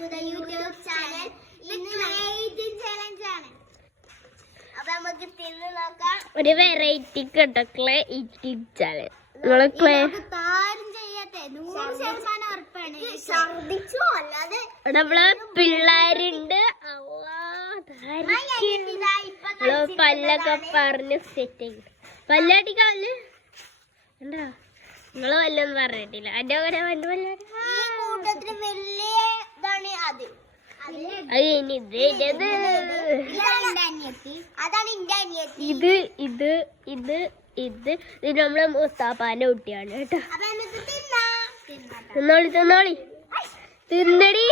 to the YouTube channel. ഇന്ന് eating challenge ആണ്. അപ്പോൾ നമുക്ക് തിന്ന് നോക്കാം. ഒരു വെറൈറ്റി കട്ടക്കളെ eating challenge. നമ്മളെ ക്ലേ താരം ചെയ്യട്ടെ 100% ഉറപ്പാണ്. ഛർദിച്ചു അല്ലാതെ നമ്മളെ പിള്ളേരുണ്ട്. പല്ലൊക്കെ പറഞ്ഞ് സെറ്റ് ചെയ്യും. പല്ലടിക്കാല്ലേ എന്താ നിങ്ങള് വല്ലൊന്നും പറഞ്ഞിട്ടില്ല. എന്റെ കൂടെ വല്ല പല്ലാടി ഇത് ഇത് ഇത് ഇത് ഇത് നമ്മളെ മുസ്താപ്പാന്റെ കുട്ടിയാണ് കേട്ടോ. തിന്നോളി തിന്നോളി തിന്നടി.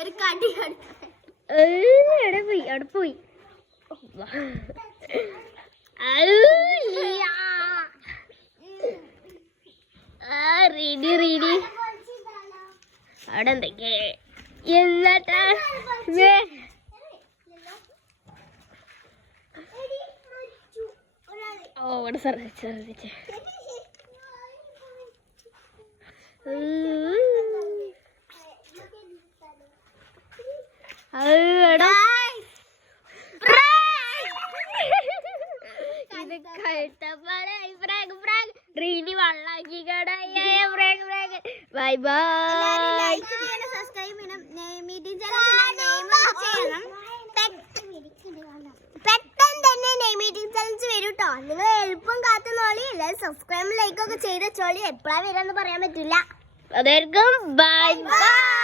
ഒരു കടി എവിടെ പോയി അവിടെ പോയി. റീഡി റീഡി അവിടെ എന്തൊക്കെ എന്നിട്ടാ ഓ അവിടെ ശ്രദ്ധിച്ചേ ഇത് കഴുത്തപ്പാടെ റീനി വള്ളാക്കി ബൈ ബൈ. പെട്ടെന്ന് തന്നെ മീറ്റിംഗ് ചലഞ്ച് വരും കേട്ടോ. നിങ്ങൾ എളുപ്പം കാത്തുന്നോളി. എല്ലാവരും സബ്സ്ക്രൈബ് ലൈക്ക് ഒക്കെ ചെയ്ത് വെച്ചോളി. എപ്പോഴാ വരാന്ന് പറയാൻ പറ്റില്ല. അതായിരിക്കും ബൈ ബൈ.